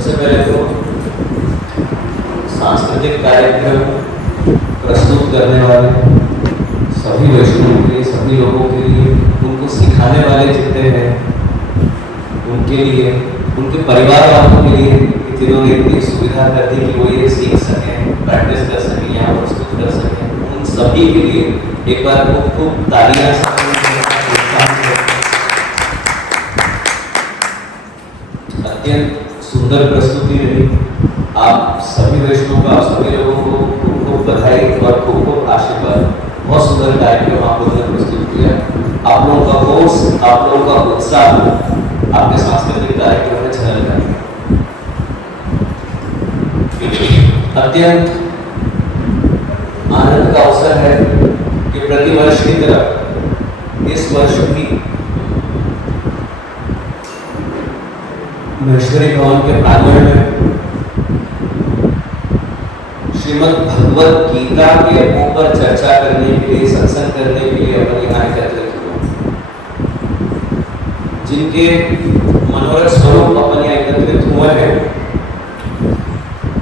सबसे पहले तो सांस्कृतिक कार्यक्रम प्रस्तुत करने वाले सभी वैष्णवों के लिए, सभी लोगों के लिए, उनको सिखाने वाले जितने हैं उनके लिए, उनके परिवार वालों के लिए, जिन्होंने इतनी सुविधा कर दी कि वो ये सीख सकें, प्रैक्टिस कर सकें, यहाँ प्रस्तुत कर सकें, उन सभी के लिए एक बार खूब खूब तालियां। अत्यंत सुंदर प्रस्तुति रही। आप सभी वैष्णवों का, सभी लोगों को खूब खूब बधाई और खूब खूब आशीर्वाद। बहुत सुंदर कार्यक्रम आप लोगों ने प्रस्तुत किया। आप लोगों का होश, आप लोगों का उत्साह आपके सांस्कृतिक कार्यक्रम में झलक रहा है। अत्यंत आनंद का अवसर है कि प्रतिवर्ष की तरह इस वर्ष भी महेश्वरी भवन के प्रांगण में श्रीमद् भगवत गीता के ऊपर चर्चा करने के लिए, सत्संग करने के लिए अपन यहाँ एकत्रित हुए। जिनके मनोरथ स्वरूप अपन यहाँ एकत्रित हुए हैं,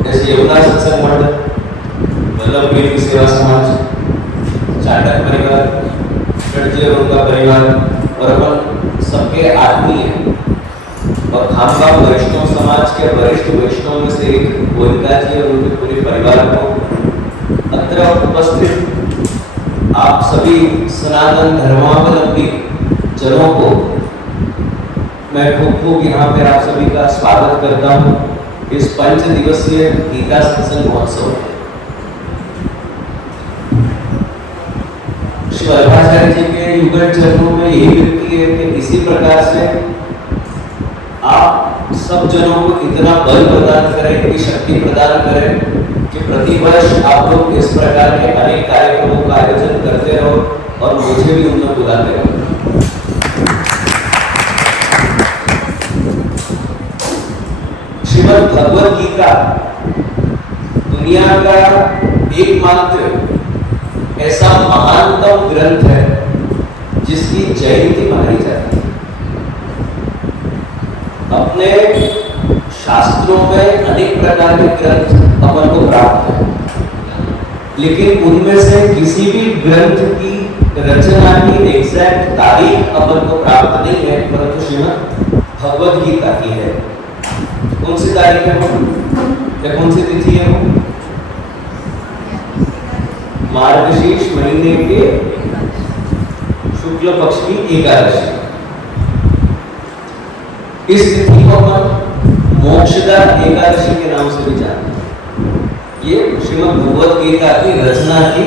जैसे यमुना सत्संग मंडल, वल्लभ गिरी सेवा समाज, चाटक परिवार, षडजी और उनका परिवार, और अपन सबके आदमी हैं। और खामगांव वैष्णव समाज के वरिष्ठ वैष्णव में से एक गोविंदा जी और उनके पूरे परिवार को, अत्र उपस्थित आप सभी सनातन धर्मावलंबी जनों को मैं खूब खूब यहाँ पे आप सभी का स्वागत करता हूँ इस 5 दिवसीय गीता सत्संग महोत्सव में। श्री वल्लभाचार्य जी के युगल चरणों में यही विनती है कि इसी प्रकार से आप सब जनों को इतना बल प्रदान करें, इतनी शक्ति प्रदान करें कि प्रतिवर्ष आप लोग इस प्रकार के अनेक कार्यक्रमों का आयोजन करते रहो और मुझे भी उनमें बुलाते रहो। श्रीमद् भगवत गीता दुनिया का एकमात्र ऐसा महानतम ग्रंथ है जिसकी जयंती मनाई जाती है। अपने शास्त्रों में अनेक प्रकार के ग्रंथ अपन को प्राप्त है, लेकिन उनमें से किसी भी ग्रंथ की रचना की एग्जैक्ट तारीख अपन को प्राप्त नहीं है, परंतु श्रीमद् भगवत गीता की है। कौन सी तारीख है वो, या कौन सी तिथि है वो? मार्गशीर्ष महीने के शुक्ल पक्ष की एकादशी। इस तिथि को अपन मोक्षदा एकादशी के नाम से भी जानते हैं। ये श्रीमद् भगवत गीता की रचना की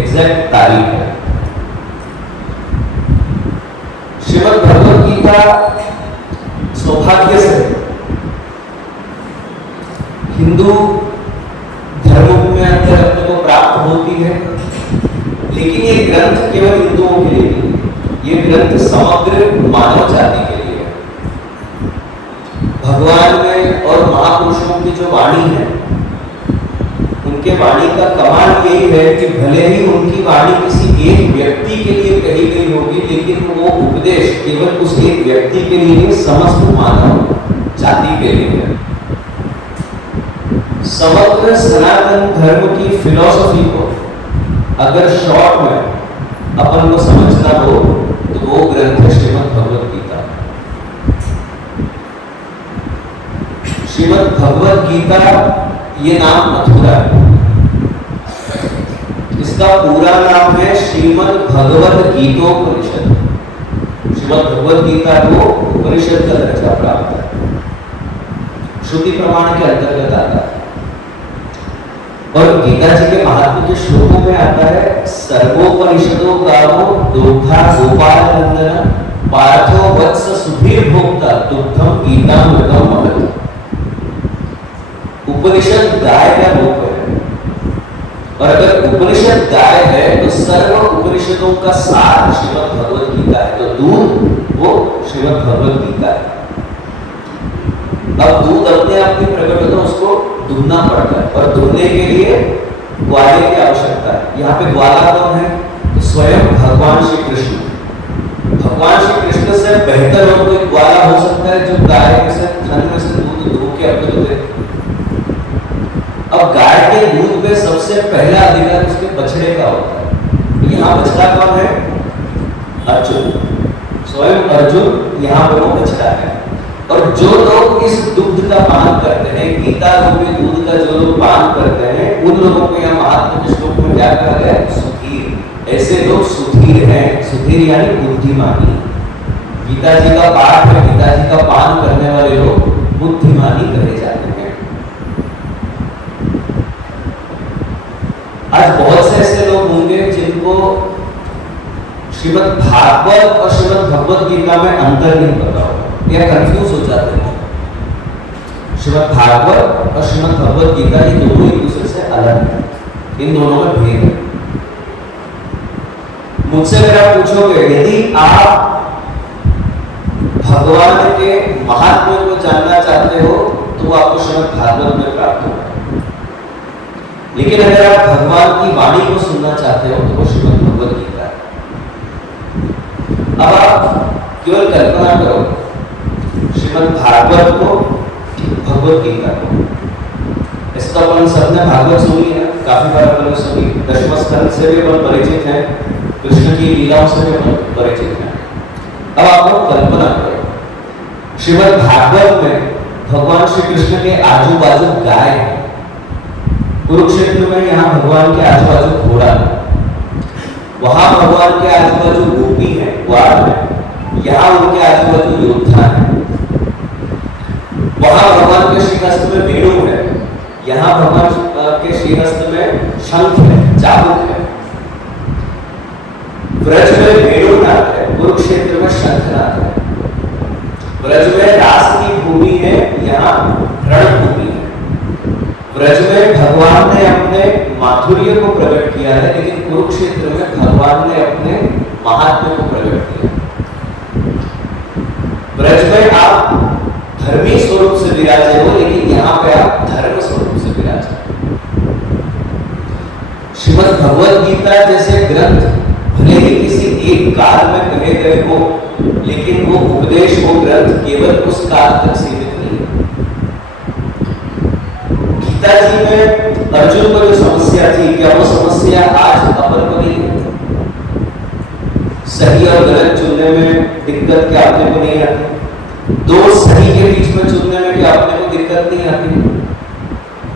एग्जैक्ट तारीख है। श्रीमद् भगवत गीता सौभाग्य से हिंदू धर्म में अंदर अपने को प्राप्त होती है, लेकिन ये ग्रंथ केवल हिंदुओं के लिए नहीं, ये ग्रंथ समग्र मानव जाति के लिए है। भगवान में और महापुरुषों की जो वाणी है, उनके वाणी का कमाल यही है कि भले ही उनकी वाणी किसी एक व्यक्ति के लिए कही गई होगी, लेकिन वो उपदेश केवल उस एक व्यक्ति के लिए नहीं, समस्त मानव जाति के लिए है। समग्र सनातन धर्म की फिलॉसफी को अगर शॉर्ट में अपन को समझना हो तो वो ग्रंथ है श्रीमद् भगवत गीता। श्रीमद् भगवत गीता ये नाम मथुरा है, इसका पूरा नाम है श्रीमद् भगवत गीतोपनिषद। श्रीमद् भगवत गीता को उपनिषद का दर्जा प्राप्त है, श्रुति प्रमाण के अंतर्गत आता है। और गीता जी के महात्म्य के श्लोकों में आता है, सर्वोपनिषदों गावो दुग्धा गोपाल नंदन पार्थो वत्स सुधीर भोक्ता दुग्धम गीतामृतम महत्। उपनिषद गाय का रूप है, और अगर उपनिषद गाय है तो सर्व उपनिषदों का सार श्रीमद् भगवत गीता है, तो दूध वो श्रीमद् भगवत गीता है। अब दूध अपने आप में प्रकट होता है, उसको दूधना पड़ता है, और दूधने के लिए ग्वाले की आवश्यकता है। यहाँ पे ग्वाला कौन है? तो स्वयं भगवान श्री कृष्ण। भगवान श्री कृष्ण से बेहतर और कोई ग्वाला हो सकता है जो गाय से थन में से दूध धो के अपने पहला अधिकार उसके बछड़े का होता है। तो यहाँ बछड़ा कौन है? अर्जुन, स्वयं अर्जुन यहाँ पर वो बछड़ा है। और जो लोग इस दुग्ध का पान करते हैं, गीता रूपी दूध का जो लोग पान करते हैं, उन लोगों को यहाँ महात्मा के श्लोक में क्या कहा गया? सुधीर। ऐसे लोग सुधीर हैं। सुधीर यानी बुद्धिमानी। गीता जी का पाठ है, गीता जी का पान करने वाले लोग बुद्धिमानी कहे जाते हैं। आज बहुत से ऐसे लोग होंगे जिनको श्रीमद् भागवत और श्रीमद् भगवत गीता में अंतर नहीं पता होगा या कंफ्यूज हो जाते हैं। श्रीमद् भागवत और श्रीमद् भगवत गीता ये दोनों एक दूसरे से अलग है, इन दोनों में भेद है। मुझसे अगर आप पूछोगे यदि आप भगवान के महात्म्य को जानना चाहते हो तो आपको श्रीमद् भागवत में प्राप्त होगा, लेकिन अगर आप भगवान की वाणी को सुनना चाहते हो तो वो श्रीमद् भगवत गीता है। अब आप केवल कल्पना करो श्रीमद् भागवत को, भगवत गीता को। इसका अपन सबने भागवत सुनी है, काफी बार अपन सुनी। दशम स्कंद से भी अपन परिचित हैं, कृष्ण की लीलाओं से भी अपन परिचित हैं। अब आप लोग कल्पना करो श्रीमद् भागवत में भगवान श्री कृष्ण के आजू बाजू गाय है, कुरुक्षेत्र में यहाँ भगवान के आजू बाजू घोड़ा है, वहां भगवान के आजू बाजू गोपी है, ग्वाल है, यहाँ उनके आजू बाजू योद्धा है, वहां भगवान के श्रीहस्त में वेणु है, यहाँ भगवान के श्रीहस्त में शंख है, चाबुक है। ब्रज में वेणुनाथ है, कुरुक्षेत्र में शंखनाथ है। ब्रज में रास की भूमि है, यहाँ रणभूमि है। ब्रज में भगवान ने अपने माधुर्य को प्रकट किया है, लेकिन कुरुक्षेत्र में भगवान ने अपने महात्म्य को प्रकट किया। ब्रज में आप धर्मी स्वरूप से विराजे हो, लेकिन यहाँ पे आप धर्म स्वरूप से विराजे। श्रीमद् भगवत गीता जैसे ग्रंथ भले ही किसी एक काल में कहे गए हो, लेकिन वो उपदेश, वो ग्रंथ केवल उस काल तक सीमित नहीं है। गीता जी में अर्जुन को जो समस्या थी, क्या वो समस्या आज अपन को नहीं है? सही और गलत चुनने में दिक्कत क्या अपने को नहीं आती? दो सही के बीच में चुनने में क्या अपने को दिक्कत नहीं आती?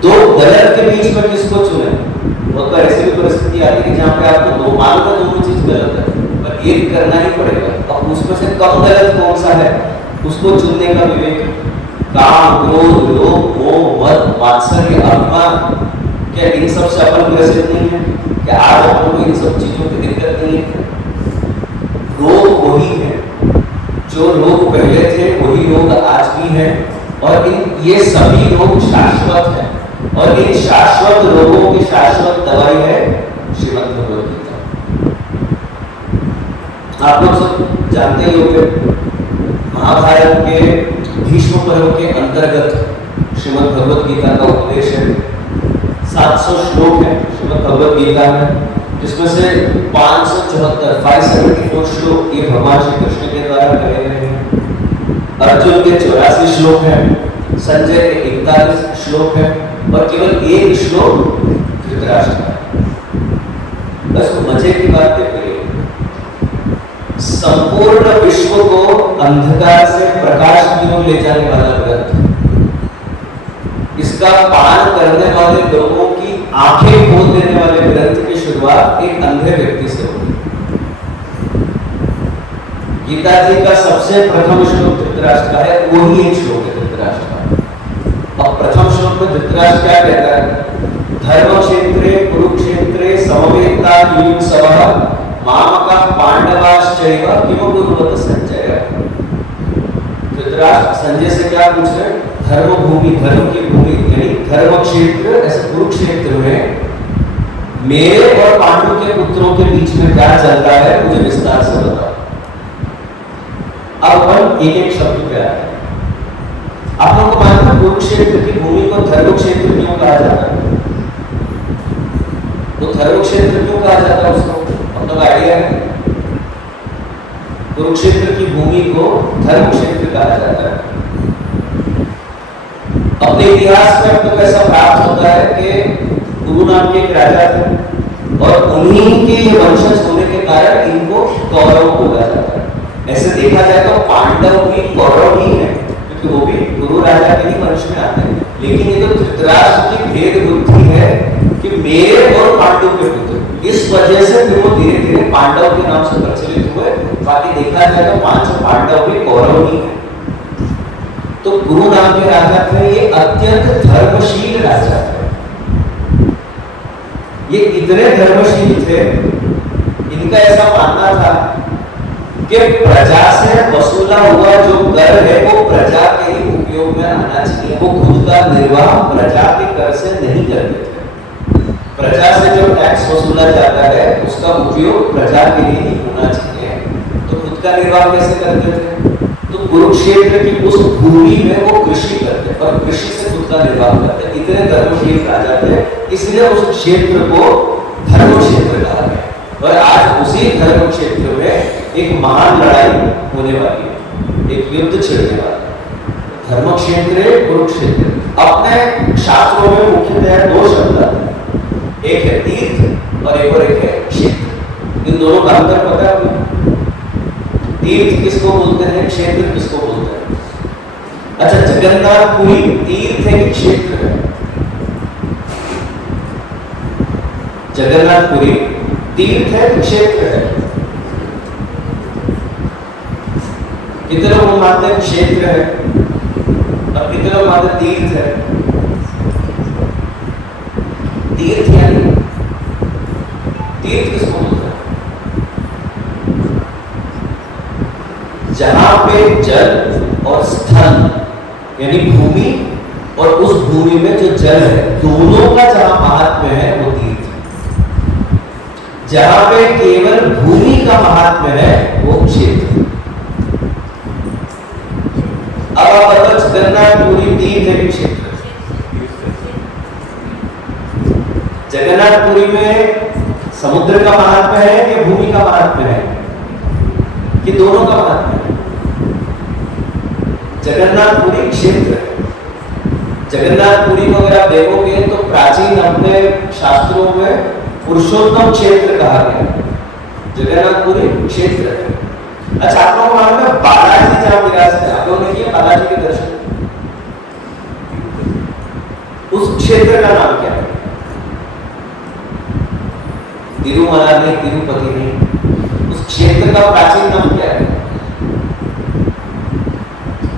दो गलत के बीच में किसको चुने? बहुत बार ऐसी भी परिस्थिति आती है जहाँ पे आपको दो मालूम है दोनों चीज गलत है, पर एक करना ही पड़ेगा। अब उसमें से कम गलत कौन सा है उसको चुनने का विवेक। काम, क्रोध, लोभ, मोह, मद, मात्सर्य, अभिमान, क्या इन सब से अपन ग्रसित नहीं है? क्या आज अपन को इन सब चीजों की दिक्कत नहीं है? रोग वही है, जो रोग पहले थे वही रोग आज भी है, और ये सभी रोग शाश्वत है, और इन शाश्वत रोगों की शाश्वत दवाई है श्रीमद् भगवत गीता। आप लोग सब जानते ही होंगे महाभारत के भीष्म पर्व के अंतर्गत श्रीमद् भगवत गीता का उपदेश है। 700 श्लोक है श्रीमद् भगवत गीता में, जिसमें से 574 श्लोक ये भगवान श्री कृष्ण के द्वारा कहे गए हैं। अर्जुन के 84 श्लोक है, संजय के 41 श्लोक है, और केवल एक श्लोक धृतराष्ट्र का। बस मजे की बात है, संपूर्ण विश्व को अंधकार से प्रकाश की ओर ले जाने वाला ग्रंथ, इसका पान करने वाले लोगों की आंखें खोल देने वाले ग्रंथ की शुरुआत एक अंधे व्यक्ति से हुई। गीता जी का सबसे प्रथम श्लोक धृतराष्ट्र का है, वही एक श्लोक है धृतराष्ट्र का। अब प्रथम श्लोक में धृतराष्ट्र क्या कहता है? धर्म क्षेत्रे कुरुक्षेत्रे समवेता युयुत्सवः मामकः पांडवाश्चैव किम कुर्वत संजय। धृतराष्ट्र संजय से क्या पूछ रहे? धर्म भूमि, धर्म की भूमि यानी धर्म क्षेत्र, ऐसे कुरुक्षेत्र में मेरे और पांडु के पुत्रों के बीच में क्या चलता है, मुझे विस्तार से बताओ। अब अपन एक एक शब्द पे आते हैं। आप लोगों को मालूम है कुरुक्षेत्र की भूमि को धर्म क्षेत्र क्यों कहा जाता है? तो धर्म क्षेत्र क्यों कहा जाता है उसको मतलब आइडिया है? कुरुक्षेत्र की भूमि को धर्म क्षेत्र कहा जाता है। अपने इतिहास में अब तक ऐसा प्राप्त होता है कि कुरु नाम के एक राजा थे और उन्हीं के वंशज होने के कारण इनको कौरव बोला जाता है। ऐसे देखा जाए तो पांडव भी कौरव ही है, क्योंकि वो भी गुरु राजा के ही वंश में आते हैं। लेकिन ये तो धृतराष्ट्र की भेद बुद्धि है कि मेरे और पांडु के पुत्र, इस वजह से फिर वो धीरे धीरे पांडव के नाम से प्रचलित हुए। बाकी देखा जाए तो पांचों पांडव भी कौरव ही है। तो गुरु नाम के राजा थे, ये अत्यंत धर्मशील राजा थे। ये इतने धर्मशील थे, इनका ऐसा मानना था कि प्रजा से वसूला हुआ जो कर है वो प्रजा के ही उपयोग में आना चाहिए। वो खुद का निर्वाह प्रजा के कर से नहीं करते थे। प्रजा से जो टैक्स वसूला जाता है उसका उपयोग प्रजा के लिए ही होना चाहिए। तो खुद का निर्वाह कैसे करते थे? तो कुरुक्षेत्र की उस भूमि में वो कृषि करते और कृषि से खुद का निर्वाह करते। इतने धर्मशील राजा थे, इसलिए उस क्षेत्र को धर्म क्षेत्र कहा गया। और आज उसी धर्म क्षेत्र में एक महान लड़ाई होने वाली है, एक युद्ध छिड़ने वाला है। धर्म क्षेत्र, कुरुक्षेत्र। अपने शास्त्रों में मुख्यतः दो शब्द आते हैं, एक है तीर्थ और एक है क्षेत्र। इन दोनों का अंतर पता है? तीर्थ किसको बोलते हैं, क्षेत्र किसको बोलते हैं? अच्छा, जगन्नाथपुरी तीर्थ है कि क्षेत्र है? जगन्नाथपुरी तीर्थ है कि क्षेत्र है? कितने लोग मानते हैं क्षेत्र है और कितने लोग मानते हैं तीर्थ है? तीर्थ यानी तीर्थ किसको बोलते हैं? जहां पे जल और स्थल यानी भूमि और उस भूमि में जो जल है, दोनों का जहां महात्म्य है वो तीर्थ। जहां पे केवल भूमि का महात्म्य है वो क्षेत्र। अब आप बताओ, जगन्नाथपुरी तीर्थ है कि क्षेत्र? जगन्नाथपुरी में समुद्र का महात्म्य है कि भूमि का महात्म्य है कि दोनों का महात्म्य है? जगन्नाथपुरी क्षेत्र है। जगन्नाथपुरी को अगर आप देखोगे तो प्राचीन अपने शास्त्रों में पुरुषोत्तम क्षेत्र कहा गया। जगन्नाथपुरी क्षेत्र है। अच्छा, आप लोगों को मालूम है बालाजी जहां विराजते हैं, आप लोगों ने किए बालाजी के दर्शन? उस क्षेत्र का नाम क्या है? तिरुमला नहीं, तिरुपति नहीं, उस क्षेत्र का प्राचीन नाम क्या है?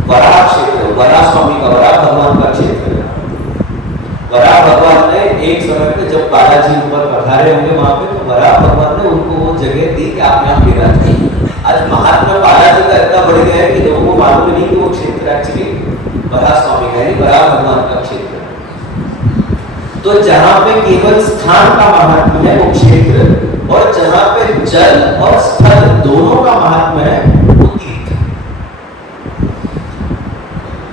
वराह क्षेत्र, वराह स्वामी का, वराह भगवान का क्षेत्र है। वराह भगवान ने एक समय पे जब बालाजी ऊपर पधारे होंगे वहां पे, तो वराह भगवान ने उनको वो जगह दी कि आप यहाँ विराजिए। आज महात्मा बालाजी का इतना बढ़ गया है कि लोगों को मालूम नहीं कि वो क्षेत्र एक्चुअली वराह स्वामी का है, वराह भगवान का क्षेत्र है। तो जहां पे केवल स्थान का महात्म्य है वो क्षेत्र, और जहां पे जल और स्थल दोनों का महात्म्य है वो तीर्थ।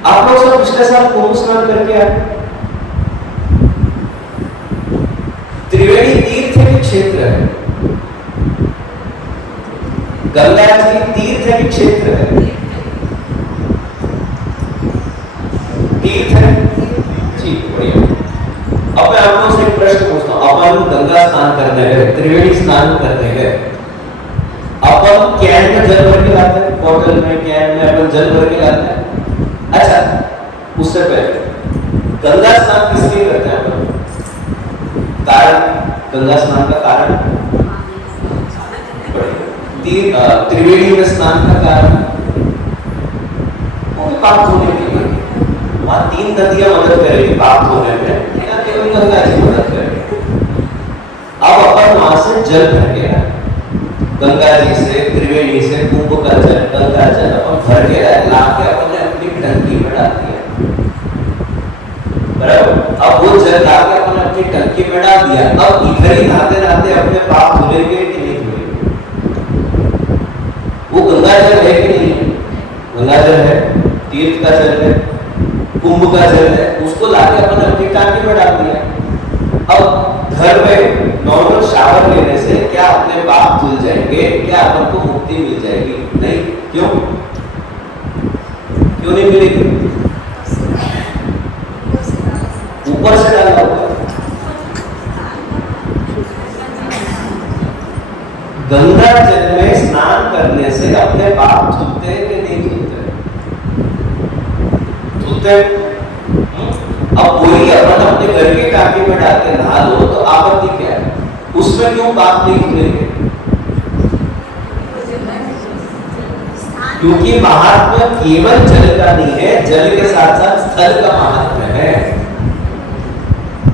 आप लोग सब पिछले साल कुंभ स्नान करके आए। त्रिवेणी तीर्थ है कि क्षेत्र है? गंगा जी तीर्थ है कि क्षेत्र है? तीर्थ है जी, बढ़िया। अब मैं आप लोगों से एक प्रश्न पूछता हूं। अपन गंगा स्नान करने गए, त्रिवेणी स्नान करने गए, अपन कैन में जल भर के लाते हैं, बोतल में, कैन में अपन जल भर के लाते हैं। अच्छा, उससे पहले गंगा स्नान किस लिए करते हैं अपन? कारण, गंगा स्नान का कारण, त्रिवेणी में स्नान का कारण वो पाप धोने के लिए। वहां 3 नदियां मदद करेगी पाप धोने में, केवल गंगा जी मदद करेगी। अब अपन वहां से जल भर के आए, गंगा जी से, त्रिवेणी से, कुंभ का जल, गंगा जल अपन भर के आए, लाके अपने अपनी टंकी में डाल दिया। बराबर? अब वो जल लाके अपन अपनी टंकी में डाल दिया। अब इधर ही नहाते नहाते अपने पाप धुलेंगे कि नहीं धुलेंगे? वो गंगा जल है कि नहीं है? गंगा जल है, तीर्थ का जल है, कुंभ का जल है, उसको लाके अपन अपनी टंकी में डाल दिया। अब घर में नॉर्मल शावर लेने से क्या अपने पाप धुल जाएंगे? क्या अपन को मुक्ति मिल जाएगी? नहीं। क्यों? क्यों नहीं मिलेगी? ऊपर से डाला होगा। शुद्ध है। अब वही अपन अपने घर के टाके में डाल के नहा लो तो आपत्ति क्या है? उसमें क्यों पाप नहीं धुलेंगे? क्योंकि महात्मा केवल जल का नहीं है, जल के साथ साथ स्थल का महात्मा है।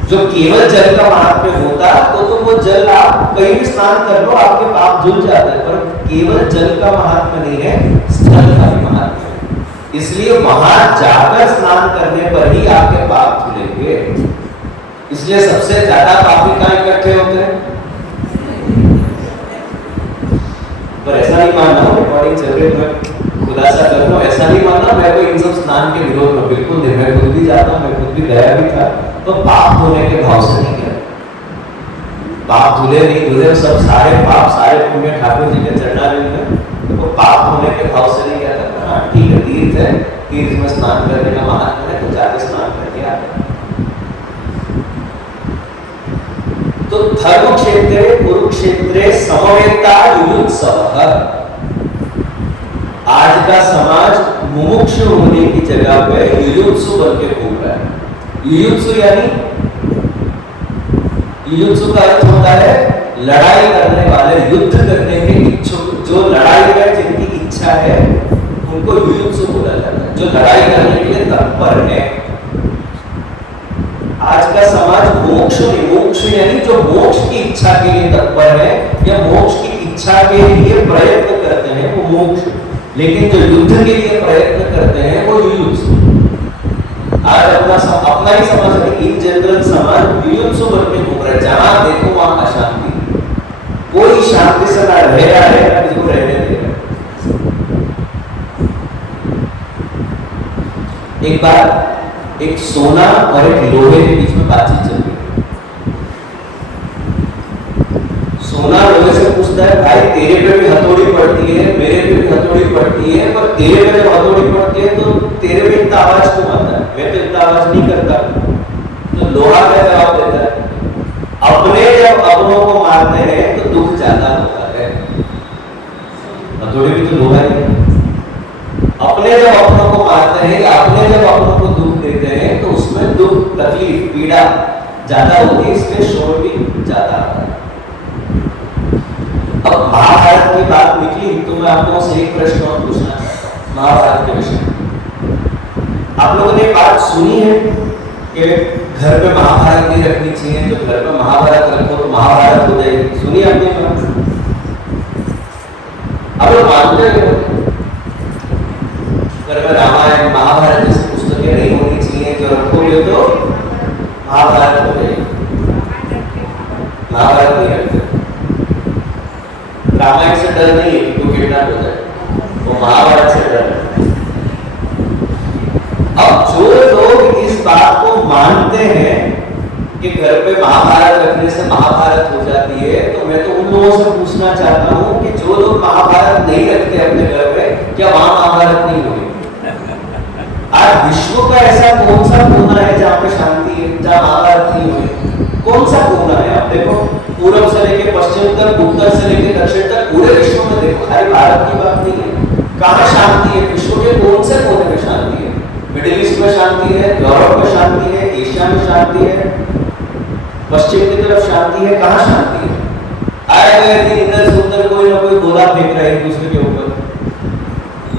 जो केवल जल का महात्म्य होता तो वो जल आप कहीं भी स्नान कर लो आपके पाप धुल जाते हैं, पर केवल जल का महात्म्य नहीं है, स्थल का भी महात्म्य है। इसलिए वहां जाकर स्नान करने पर ही आपके पाप धुलेंगे। इसलिए सबसे ज्यादा पापी कहां इकट्ठे होते हैं? पर ऐसा नहीं मानना, रिकॉर्डिंग चल रही है, खुलासा कर रहा हूं, ऐसा नहीं मानना मैं कोई इन सब स्नान के विरोध में बिल्कुल नहीं। मैं खुद भी जाता हूं, मैं खुद भी गया भी था, तो पाप धोने के भाव से नहीं गया। पाप धुले नहीं धुले, सब सारे पाप सारे पुण्य ठाकुर जी के चरणारविंद में, तो पाप धोने के भाव से नहीं गया था। हाँ ठीक है, तीर्थ है, तीर्थ में स्नान करने का महात्मा है, तो जाके स्नान करके आ गए। तो धर्म क्षेत्रे कुरुक्षेत्रे समवेता युयुत्सवः। आज का समाज मुमुक्षु होने की जगह पे युयुत्सु बन के घूम रहा है। युयुत्सु यानी, युयुत्सु का अर्थ होता है लड़ाई करने वाले, युद्ध करने के इच्छुक, जो लड़ाई में जिनकी इच्छा है उनको युयुत्सु बोला जाता है, जो लड़ाई करने के लिए तत्पर है। आज का समाज मोक्ष नहीं, मोक्ष यानी जो मोक्ष की इच्छा के लिए तत्पर है या मोक्ष की इच्छा के लिए प्रयत्न करते हैं वो मोक्ष, लेकिन जो युद्ध के लिए प्रयत्न करते हैं वो युयुत्सु। आज अपना ही समाज है, इन जनरल समाज युयुत्सु बन के घूम रहा है। जहां देखो वहां अशांति, कोई शांति से ना रह रहा है ना किसी को रहने दे रहा है। एक बार एक सोना और एक लोहे के बीच में बातचीत चल रही है। सोना लोहे से पूछता है, भाई तेरे पे भी हथौड़ी पड़ती है, मेरे पे भी हथौड़ी पड़ती है, पर तेरे पे जब हथौड़ी पड़ती है तो तेरे पे इतना आवाज क्यों आता है, मैं तो इतना आवाज नहीं करता। तो लोहा का जवाब देता है, अपने जब अपनों को मारते हैं तो दुख ज्यादा होता है। हथौड़ी भी तो लोहा है। अपने जब अपनों को मारते हैं या अपने जब अपनों को दुख देते हैं तो उसमें दुख, तकलीफ, पीड़ा ज्यादा होती है, इसलिए शोर भी ज्यादा आता है। अब महाभारत की बात निकली तो मैं आप लोगों से एक प्रश्न और पूछना चाहता हूँ महाभारत के विषय में। आप लोगों ने बात सुनी है कि घर पे महाभारत नहीं रखनी चाहिए, जो घर पे महाभारत रखो तो महाभारत हो जाएगी, सुनी आपने बात? आप लोग मानते हैं घर में रामायण महाभारत जैसी पुस्तकें नहीं होनी चाहिए, जो रखोगे तो महाभारत हो जाएगी? महाभारत नहीं रखते। रामायण से डर नहीं है कि कोई किडनैप हो जाए, वो महाभारत से डर है। अब जो लोग इस बात को मानते हैं कि घर पे महाभारत रखने से महाभारत हो जाती है, तो मैं तो उन लोगों से पूछना चाहता हूँ कि जो लोग महाभारत नहीं रखते अपने घर पे, क्या वहां महाभारत नहीं होगी? आज विश्व का ऐसा कौन सा कोना है जहाँ पे शांति है, जहाँ महाभारत नहीं हुई? कौन सा कोना है? आप देखो, पूर्व से लेके पश्चिम तक, उत्तर से लेके दक्षिण तक, पूरे विश्व में देखो, खाली भारत की बात नहीं है। कहाँ शांति है? विश्व के कौन से कोने में शांति है? मिडिल ईस्ट में शांति है, यूरोप में शांति है, एशिया में शांति है, पश्चिम की तरफ शांति है, कहाँ शांति है? आए गए दिन इधर से उधर कोई ना कोई गोला फेंक रहा है एक दूसरे के ऊपर।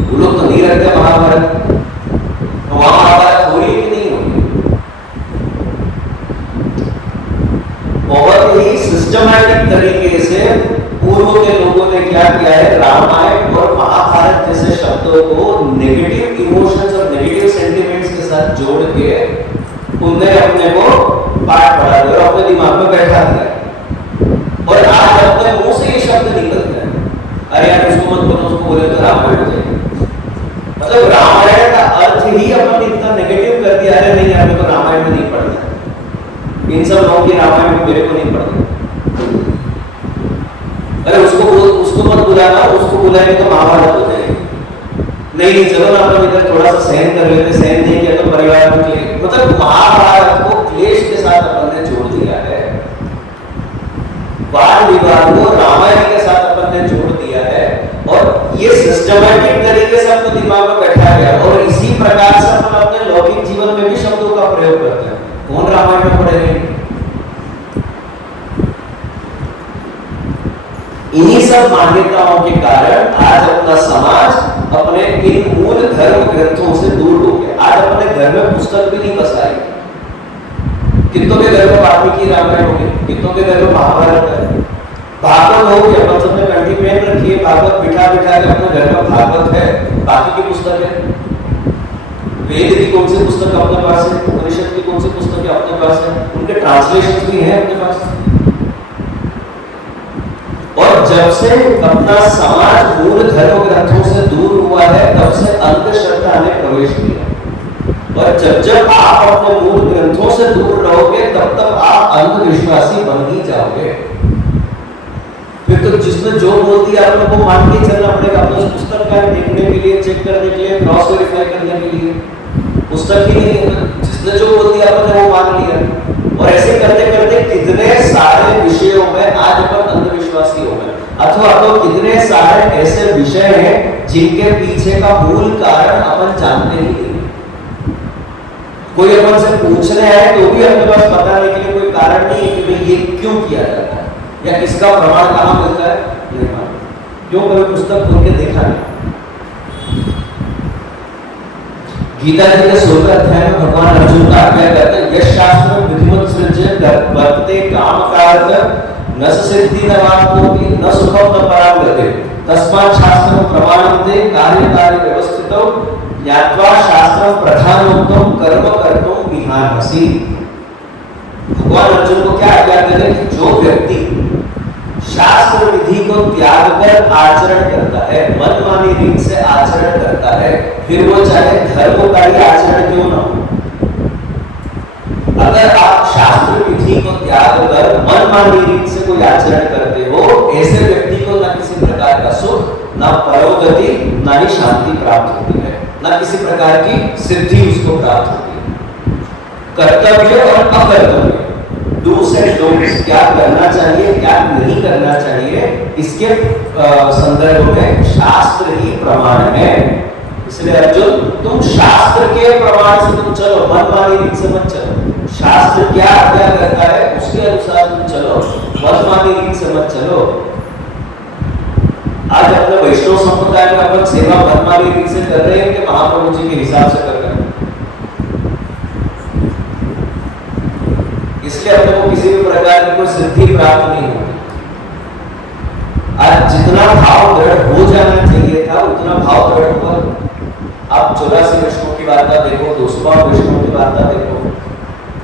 वो लोग तो नहीं रखते महाभारत, वहां महाभारत हो रही है कि नहीं हो रही? बहुत ही सिस्टमैटिक तरीके से पूर्व के लोगों ने क्या किया है, रामायण और महाभारत जैसे शब्दों को नेगेटिव इमोशंस और नेगेटिव सेंटिमेंट्स के साथ जोड़ के उनने अपने को पाठ पढ़ा दिया और अपने दिमाग में बैठा दिया। और आज अपने मुंह से ये शब्द निकलते हैं, अरे यार उसको मत बोलो, उसको बोले तो रामायण हो जाएगी। मतलब रामायण का अर्थ ही अपन इतना नेगेटिव कर दिया, अरे नहीं यार मेरे को रामायण में नहीं पढ़ना, इन सब लोगों की रामायण में मेरे को नहीं पढ़ना। अरे उसको मत बुलाना, उसको बुलाएंगे तो महाभारत हो जाएगी। नहीं चलो ना अपन इधर थोड़ा सा सहन कर लेते, सहन नहीं किया तो परिवार में क्लेश। मतलब महाभारत को क्लेश के साथ अपन ने जोड़ दिया है, वाद विवाद को रामायण के साथ अपन ने जोड़ दिया है, और ये सिस्टमैटिक तरीके से अपने दिमाग में बैठा गया। और इसी प्रकार से अपन अपने लौकिक मान्यताओं के कारण आज अपना समाज अपने इन मूल धर्म ग्रंथों से दूर हो गया। आज अपने घर में पुस्तक भी नहीं बसाई। कितनों के घर में वाल्मीकि रामायण हो गए, कितनों के घर में महाभारत है, भागवत हो गया, अपन सबने कंठी पहन रखी है, भागवत बिठा बिठा के अपने घर में भागवत है, बाकी की पुस्तक है। वेद की कौन सी पुस्तक अपने पास है, उपनिषद की कौन सी पुस्तक अपने पास है, उनके ट्रांसलेशन भी है अपने पास। और जब से अपना समाज मूल धर्म ग्रंथों से दूर हुआ है, तब से अंधश्रद्धा ने प्रवेश किया। और जब जब आप अपने मूल ग्रंथों से दूर रहोगे, तब तक आप अंधविश्वासी बन ही जाओगे। फिर तो जिसने जो बोल दिया आप लोग को मान के चलना पड़ेगा। अपने पुस्तक का देखने के लिए, चेक करने के लिए, क्रॉस वेरीफाई करने के लिए पुस्तक ही नहीं है, जिसने जो बोल दिया आपने वो मान लिया। और ऐसे करते करते कितने सारे विषयों में आज अपन अंधविश्वासी हो गए, अथवा तो कितने सारे ऐसे विषय हैं जिनके पीछे का मूल कारण अपन जानते ही नहीं। कोई अपन से पूछने आए तो भी अपने पास बताने के लिए कोई कारण नहीं है कि भाई ये क्यों किया जाता है या इसका प्रमाण कहां मिलता है, नहीं मालूम। क्यों? कभी पुस्तक खोल के देखा नहीं। गीता जी के 16वें अध्याय में भगवान अर्जुन का आज्ञा करते हैं, यश शास्त्र विधिवत सृज्य वर्तते काम कारक न सिद्धि न वाप्नोति न सुखम न पराम गति तस्मात् शास्त्रं प्रमाणन्ते कार्य कार्य व्यवस्थितो ज्ञात्वा शास्त्रं प्रधानोक्तं कर्म कर्तुं विहारसि। भगवान अर्जुन को क्या आज्ञा करें कि जो व्यक्ति शास्त्र विधि को त्याग कर आचरण करता है, मनमानी रीत से आचरण करता है, फिर वो चाहे धर्म का ही आचरण क्यों ना हो, अगर आप शास्त्र विधि को त्याग कर मनमानी रीत से कोई आचरण करते हो, ऐसे व्यक्ति को न किसी प्रकार का सुख, न परोगति, न ही शांति प्राप्त होती है, न किसी प्रकार की सिद्धि उसको प्राप्त होती है। कर्तव्य और अकर्तव्य, डूस एंड डोंट्स, क्या करना चाहिए क्या नहीं करना चाहिए, इसके संदर्भ में शास्त्र ही प्रमाण है। इसलिए अर्जुन, तुम शास्त्र के प्रमाण से तुम चलो, मनमानी रीत से मत चलो। शास्त्र क्या आज्ञा करता है उसके अनुसार तुम चलो, मनमानी रीत से मत चलो। आज अपने वैष्णव संप्रदाय में अपन सेवा मनमानी रीत से कर रहे हैं कि महाप्रभु जी के हिसाब से कर रहे हैं। इसलिए अपने को किसी भी प्रकार की कोई सिद्धि प्राप्त नहीं होती। आज जितना भाव दृढ़ हो जाना चाहिए था उतना भाव दृढ़ हुआ। आप 84 वैष्णव की वार्ता देखो, 200 वैष्णव की वार्ता देखो,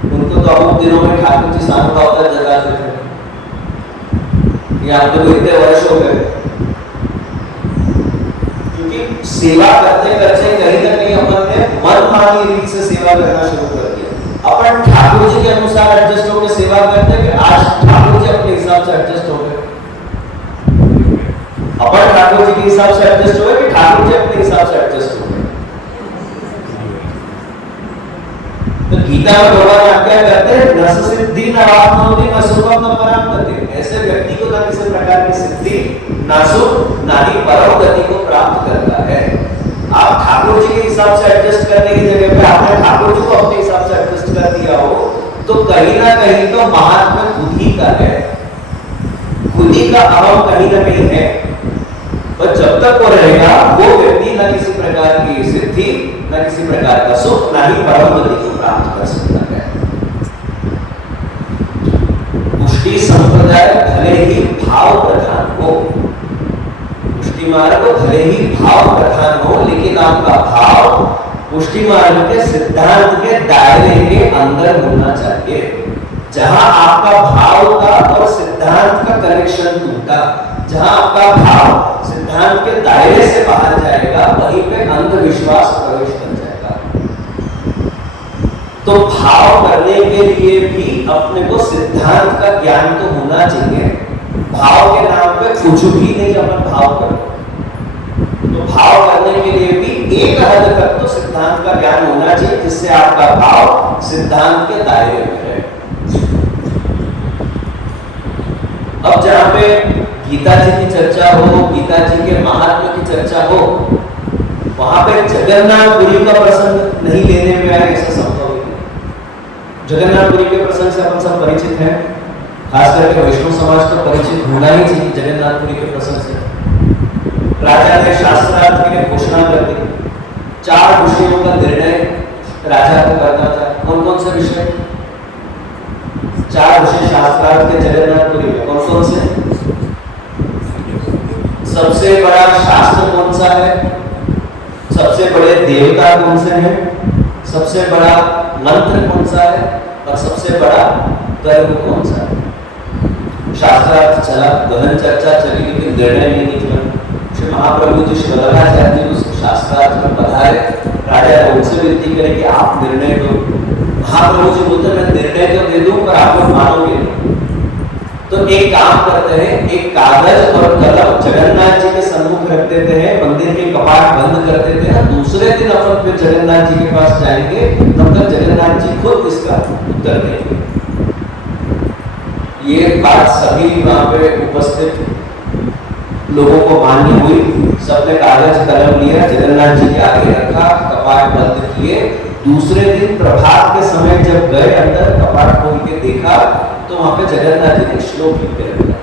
उनको तो अमुक दिनों में ठाकुर जी सानुभावता जगाते थे। ये आपको तो इतने वर्ष हो गए, क्योंकि सेवा करते करते कहीं ना कहीं अपन ने मनमानी रीत से सेवा करना शुरू कर दिया। अपन ठाकुर जी के अनुसार एडजस्ट होकर सेवा करते हैं, आज ठाकुर जी अपने हिसाब से एडजस्ट हो गए। अपन ठाकुर जी के हिसाब से एडजस्ट हुए कि ठाकुर जी अपने हिसाब से एडजस्ट हो गए। तो गीता में भगवान आज्ञा करते हैं, न सिद्धि न वाप्नोति न सुखम न पराम गति। ऐसे व्यक्ति को न किसी प्रकार की सिद्धि, न सुख, न ही परम गति को प्राप्त करता है। आप ठाकुर जी के हिसाब से एडजस्ट करने की जगह पे आपने ठाकुर जी को अपने हिसाब से एडजस्ट कर दिया हो, तो कहीं ना कहीं तो महात्मा खुद ही का है, खुद ही का अहम कहीं ना कहीं है। और जब तक वो रहेगा, वो व्यक्ति न किसी प्रकार की सिद्धि, न किसी प्रकार का सुख, न ही परम गति को प्राप्त कर सकता है। पुष्टि संप्रदाय भले ही भाव प्रधान हो, पुष्टि मार्ग भले ही भाव प्रधान हो, लेकिन आपका भाव पुष्टि मार्ग के सिद्धांत के दायरे के अंदर होना चाहिए। जहां आपका भाव का और सिद्धांत का कनेक्शन टूटा, जहां आपका भाव सिद्धांत के दायरे से बाहर जाएगा, वहीं पे अंधविश्वास प्रवेश कर जाएगा। तो भाव करने के लिए भी अपने को सिद्धांत का ज्ञान तो होना चाहिए। भाव के नाम पे कुछ भी नहीं अपन भाव करो, तो भाव करने के लिए भी एक हद तक तो सिद्धांत का ज्ञान होना चाहिए, जिससे आपका भाव सिद्धांत के दायरे में रहे। अब जहां पे गीता जी की चर्चा हो, गीता जी के महात्मा की चर्चा हो, वहां पे जगन्नाथपुरी का प्रसंग नहीं लेने में आए, ऐसा संभव नहीं। जगन्नाथपुरी के प्रसंग से अपन सब परिचित हैं। खास करके वैष्णव समाज तो परिचित होना ही चाहिए जगन्नाथपुरी के प्रसंग से। राजा ने शास्त्रार्थ के लिए घोषणा कर दी, 4 विषयों का निर्णय राजा को करना था। कौन कौन से विषय? 4 विषय शास्त्रार्थ के जगन्नाथपुरी में कौन कौन से? सबसे बड़ा शास्त्र कौन सा है, सबसे बड़े देवता कौन से हैं, सबसे बड़ा मंत्र कौन सा है और सबसे बड़ा कर्म कौन सा है। शास्त्रार्थ चला, गहन चर्चा चली, लेकिन निर्णय नहीं निकला। श्री महाप्रभु जी श्री वल्लभाचार्य जी उस शास्त्रार्थ में पधारे। राजा ने उनसे विनती करे कि आप निर्णय दो। महाप्रभु जी बोलते मैं निर्णय तो दे दूं पर आप लोग मानोगे नहीं। तो एक काम करते हैं, एक कागज और कलम जगन्नाथ जी के सम्मुख रख देते हैं, मंदिर के कपाट बंद कर देते हैं। दूसरे दिन अपन फिर जगन्नाथ जी के पास जाएंगे, तब तक जगन्नाथ जी खुद इसका उत्तर देंगे। ये बात सभी वहां पे उपस्थित लोगों को मान्य हुई। सबने कागज कलम लिया, जगन्नाथ जी के आगे रखा, कपाट बंद किए। दूसरे दिन प्रभात के समय जब गए अंदर, कपाट खोल के देखा तो वहां पे जगन्नाथ जी ने श्लोक लिखे रखा।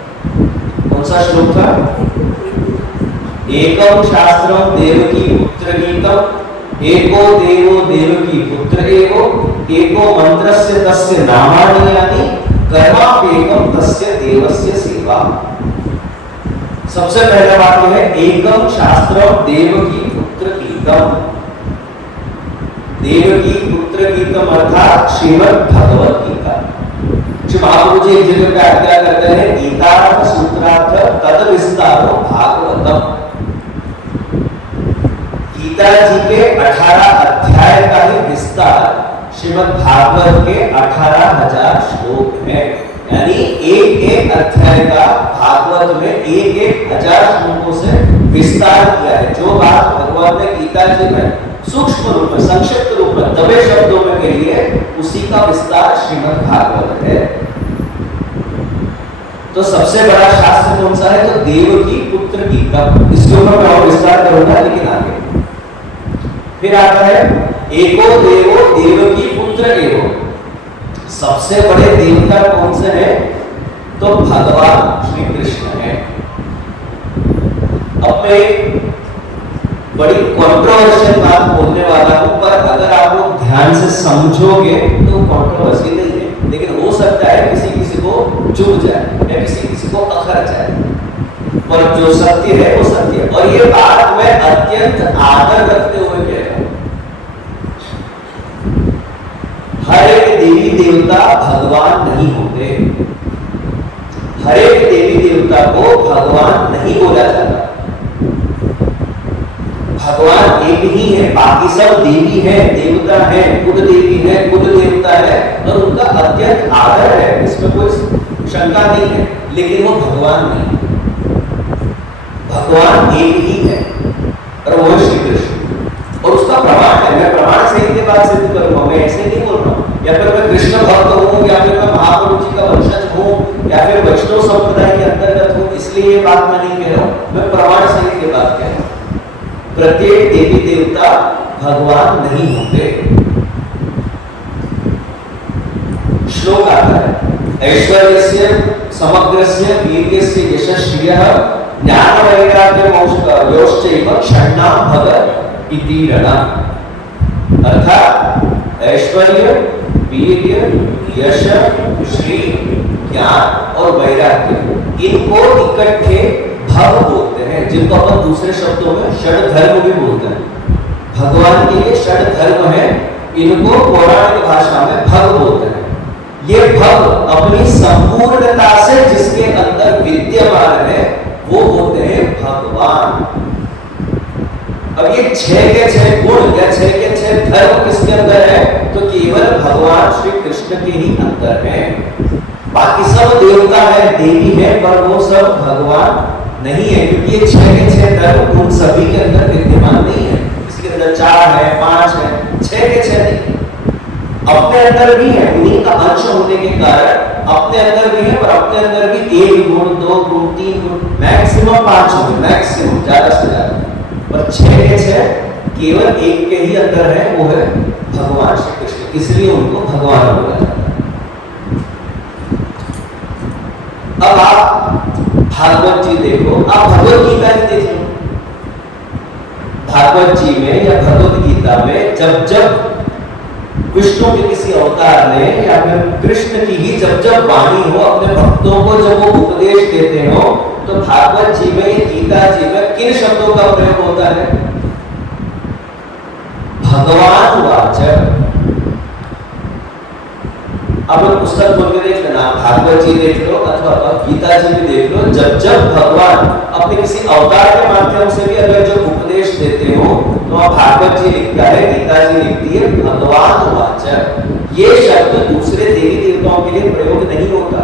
कौन सा श्लोक था? एकम शास्त्रम देवकी पुत्र गीतम, एको देवो देवकी पुत्र एवो, एको मंत्रस्य तस्य नामानि यानि, कर्माप्येकम तस्य देवस्य सेवा। सबसे पहला वाक्य है एकम शास्त्रम देवकी पुत्र गीतम। देवकी पुत्र गीतम अर्थात श्रीमद् भगवत गीता। श्री महाप्रभु जी एक जगह पे आज्ञा करते हैं, गीतार्थ सूत्रार्थ तद विस्तारो भागवतम। गीता जी के 18 अध्याय का ही विस्तार श्रीमद् भागवत के 18,000 श्लोक हैं। यानी एक अध्याय का भागवत में 1,000 श्लोकों से विस्तार किया है। जो बात भगवान ने गीता जी में सूक्ष्म रूप में, संक्षिप्त रूप में, दबे शब्दों में कही है, उसी का विस्तार श्रीमद् भागवत है। तो सबसे बड़ा शास्त्र कौन सा है? तो देवकी पुत्र गीता। इसके ऊपर मैं और विस्तार करूंगा, लेकिन आगे फिर आता है एको देवो देवकी पुत्र एवो। सबसे बड़े देवता कौन से हैं? तो भगवान श्री कृष्ण है। अब मैं बड़ी कंट्रोवर्शियल बात बोलने वाला हूं, पर अगर आप लोग ध्यान से समझोगे तो कंट्रोवर्सी नहीं है, लेकिन हो सकता है किसी किसी को चुभ जाए या किसी किसी को अखर जाए, पर जो सत्य है वो सत्य है। और ये बात मैं अत्यंत आदर रखते हुए कह रहा हूं। हर एक देवी देवता भगवान नहीं होते, हर एक देवी देवता को भगवान नहीं बोला जाता। भगवान एक ही है, बाकी सब देवी है, देवता है, कुल देवी है, कुल देवता है, और उनका अत्यंत आदर है, इसमें कोई शंका नहीं है, लेकिन वो भगवान नहीं। भगवान एक ही है और वो श्री कृष्ण, और उसका प्रमाण है। मैं प्रमाण सहित के बात सिद्ध करूंगा, मैं ऐसे नहीं बोल रहा हूं, या फिर मैं कृष्ण भक्त हूं, या फिर मैं महाप्रभु जी का वंशज हूं, या फिर वैष्णव संप्रदाय के अंतर्गत हूं, इसलिए ये बात मैं नहीं कह रहा हूं, मैं प्रमाण सहित के बात कह रहा हूं। प्रत्येक देवी देवता भगवान नहीं होते। श्लोक आता है, ऐश्वर्यस्य समग्रस्य वीर्यस्य यशस्श्रियः ज्ञान वैराग्य मोक्षयोश्चैव क्षण्णां भगत इति रणः। अर्थात ऐश्वर्य, वीर्य, यश, श्री, ज्ञान और वैराग्य, इनको इकट्ठे भव बोलते हैं, जिनको अपन दूसरे शब्दों में षड धर्म भी बोलते हैं। भगवान के लिए षड धर्म है, इनको पौराणिक भाषा में भव बोलते हैं। ये भव अपनी संपूर्णता से जिसके अंदर विद्यमान है वो होते हैं भगवान। अब ये 6 के 6 गुण या 6 के 6 धर्म किसके अंदर है? तो केवल भगवान श्री कृष्ण के ही अंदर है। बाकी सब देवता है, देवी है, पर वो सब भगवान नहीं है, क्योंकि ये 6 के 6 धर्म उन सभी के अंदर विद्यमान नहीं है। इसके अंदर 4 है, 5 है, 6 के 6 नहीं। अपने अंदर भी है, उन्हीं का अंश होने के कारण अपने अंदर भी है, पर अपने अंदर भी 1 गुण, 2 गुण, 3 गुण, मैक्सिमम 5 गुण, मैक्सिमम, ज्यादा से ज्यादा। पर 6 के 6 केवल एक के ही अंदर है, वो है भगवान श्री कृष्ण, इसलिए उनको भगवान बोला जाता है। अब आप भागवत जी देखो, आप भगवत गीता ही देख लो। भागवत जी में या भगवत गीता में जब जब विष्णु के किसी अवतार ने या फिर कृष्ण की ही जब जब वाणी हो, अपने भक्तों को जब वो उपदेश देते हो, तो भागवत जी में, गीता जी में किन शब्दों का प्रयोग होता है? भगवान वाचक। आप लोग पुस्तक खोल के देख लेना, भागवत जी देख लो अथवा गीता जी भी देख लो, जब जब भगवान अपने किसी अवतार के माध्यम से भी अगर जो उपदेश देते हो, तो वहां भागवत जी लिखता है, गीता जी लिखती है भगवान वाचक। ये शब्द दूसरे देवी देवताओं के लिए प्रयोग नहीं होता।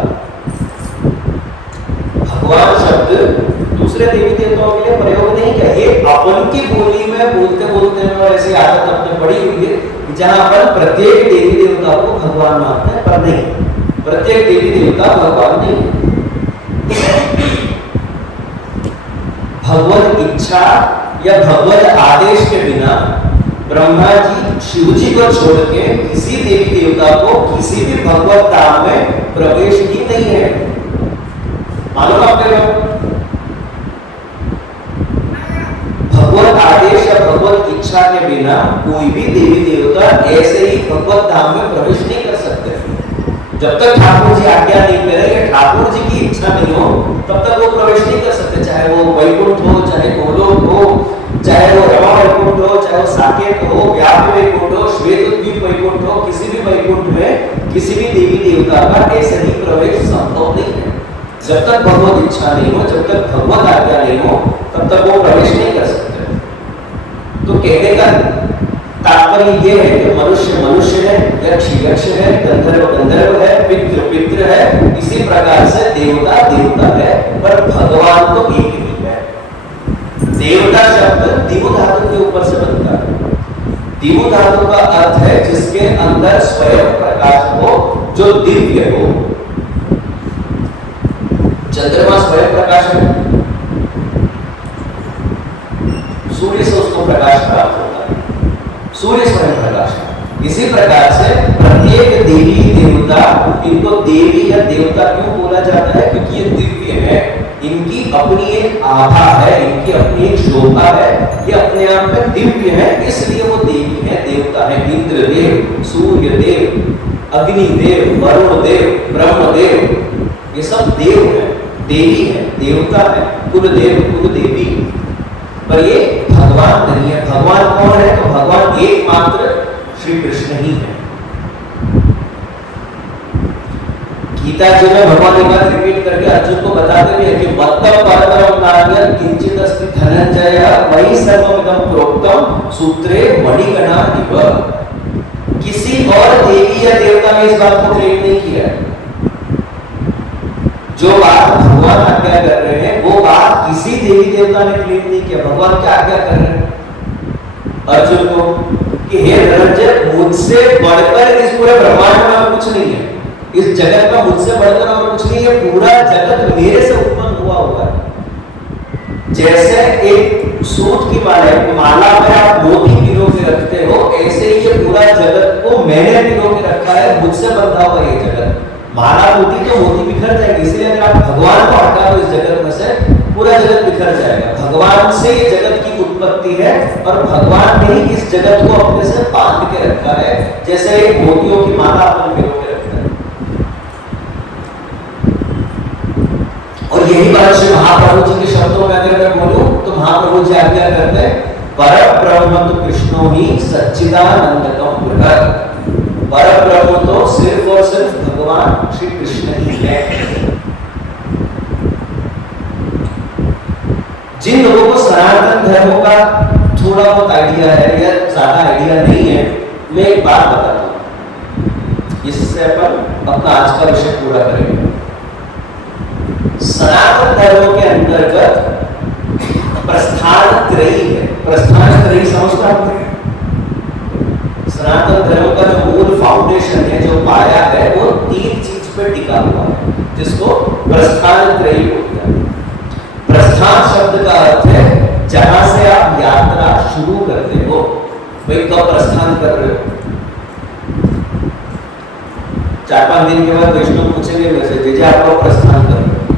भगवान शब्द दूसरे देवी देवताओं के लिए प्रयोग नहीं किया। ये अपन की बोली में बोलते बोलते में और ऐसी आदत अपने पड़ी हुई है कि जहां अपन प्रत्येक देवी देवता को भगवान मानते हैं, पर नहीं, प्रत्येक देवी देवता भगवान नहीं। भगवत इच्छा या भगवत आदेश के बिना ब्रह्मा जी शिव जी को छोड़ के किसी देवी देवता को किसी भी भगवत धाम में प्रवेश ही नहीं है। मालूम आपके लोग? भगवत आदेश या भगवत इच्छा के बिना कोई भी देवी देवता ऐसे ही भगवत धाम में प्रवेश नहीं कर सकते। जब तक ठाकुर जी आज्ञा नहीं करें या ठाकुर जी की इच्छा नहीं हो, तब तक वो प्रवेश नहीं कर सकते। चाहे वो वैकुंठ हो, चाहे गोलोक हो, चाहे वो रमा वैकुंठ हो, चाहे वो साकेत हो, व्यापी वैकुंठ हो, श्वेतद्वीप वैकुंठ हो, किसी भी वैकुंठ में किसी भी देवी देवता का ऐसे ही प्रवेश संभव नहीं है। जब तक भगवत इच्छा नहीं हो, जब तक भगवत आज्ञा नहीं हो, तब तक वो प्रवेश नहीं कर सकते। तो कहने का तात्पर्य ये है कि मनुष्य मनुष्य है, यक्ष यक्ष है, गंधर्व गंधर्व है, पितृ पितृ है, इसी प्रकार से देवता देवता है, पर भगवान तो एक ही है। देवता शब्द दिवु धातु के ऊपर से बनता है। दिवु धातु का अर्थ है जिसके अंदर स्वयं प्रकाश हो, जो दिव्य हो। चंद्रमा स्वयं प्रकाश है, सूर्य से उसको प्रकाश प्राप्त होता है, सूर्य स्वयं प्रकाश है। इसी प्रकार से प्रत्येक देवी देवता, इनको देवी या देवता क्यों बोला जाता है? क्योंकि ये दिव्य है, इनकी अपनी एक आभा है, इनकी अपनी एक शोभा है, ये अपने आप में दिव्य है, इसलिए वो देवी है, देवता है। इंद्रदेव, सूर्य देव, अग्निदेव, वरुण देव, ब्रह्मदेव, ये सब देव है, देवी है, देवता है, कुलदेव कुलदेवी। पर ये भगवान नहीं है। भगवान कौन है? तो भगवान एकमात्र श्री कृष्ण ही है। गीता जी में भगवान एक बार रिपीट करके अर्जुन को बताते हुए कि मत्तम परतरम नान्यत् किंचित् अस्ति धनंजय वही सर्वमिदं प्रोक्तम सूत्रे मणिगणा इव। किसी और देवी या देवता ने इस बात को क्लेम नहीं किया है। जो बात भगवान आज्ञा कर रहे हैं वो बात किसी देवी देवता ने क्लेम नहीं किया। भगवान क्या आज्ञा कर रहे हैं अर्जुन को कि हे धनंजय, मुझसे बढ़कर इस पूरे ब्रह्मांड में कुछ नहीं है, इस जगत में मुझसे बढ़कर और कुछ नहीं है, पूरा जगत मेरे से उत्पन्न हुआ हुआ है। जैसे एक सूत की माला में आप मोती पिरो के रखते हो, ऐसे ही ये पूरा जगत को मैंने पिरो के रखा है, मुझसे बंधा हुआ ये जगत। माला मोती तो मोती बिखर जाएगी, इसलिए अगर आप भगवान को हटा दो इस जगत में से, पूरा जगत बिखर जाएगा। भगवान से ये जगत की उत्पत्ति है और भगवान ने ही इस जगत को अपने से बांध के रखा है, जैसे एक मोतियों की माला अपन पिरो के रखता है। और यही बात श्री महाप्रभु जी के शब्दों में अगर मैं बोलूं तो महाप्रभु जी आज्ञा करते हैं, पर ब्रह्म तो कृष्णो ही सच्चिदानंदकम बृहत्। पर ब्रह्म तो सिर्फ और सिर्फ भगवान श्री कृष्ण ही है। जिन लोगों को सनातन धर्म का थोड़ा बहुत आइडिया है या ज्यादा आइडिया नहीं है, मैं एक बात बताता हूं, इससे अपन अपना आज का विषय पूरा करेंगे। सनातन धर्म के अंतर्गत प्रस्थान त्रयी है। प्रस्थान त्रयी समझते हैं? सनातन धर्म का जो मूल फाउंडेशन है, जो पाया है, वो 3 चीज पे टिका हुआ है, जिसको प्रस्थान त्रयी बोलते हैं। प्रस्थान शब्द का अर्थ है जहां से आप यात्रा शुरू करते हो। भाई कब प्रस्थान कर रहे हो? 4-5 दिन के बाद वैष्णव पूछेंगे वैसे जी आप कब प्रस्थान कर रहे हो?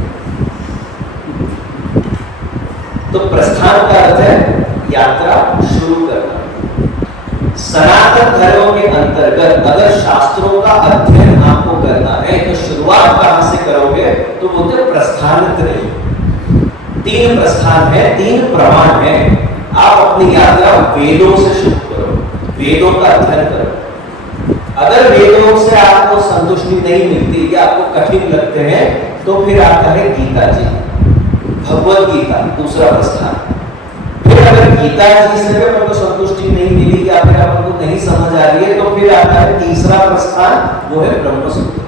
तो प्रस्थान का अर्थ है यात्रा शुरू करना। सनातन धर्म के अंतर्गत अगर शास्त्रों का अध्ययन आपको करना है तो शुरुआत कहां से करोगे? तो बोलते प्रस्थान त्रयी। 3 प्रस्थान है, 3 प्रमाण है। आप अपनी यात्रा वेदों से शुरू करो, वेदों का अध्ययन करो। अगर वेदों से आपको संतुष्टि नहीं मिलती या आपको कठिन लगते हैं तो फिर आता है गीता जी, भगवत गीता, दूसरा प्रस्थान। फिर अगर गीता जी से भी आपको संतुष्टि नहीं मिली या फिर आपको नहीं समझ आ रही है तो फिर आता है तीसरा प्रस्थान, वो है ब्रह्म सूत्र,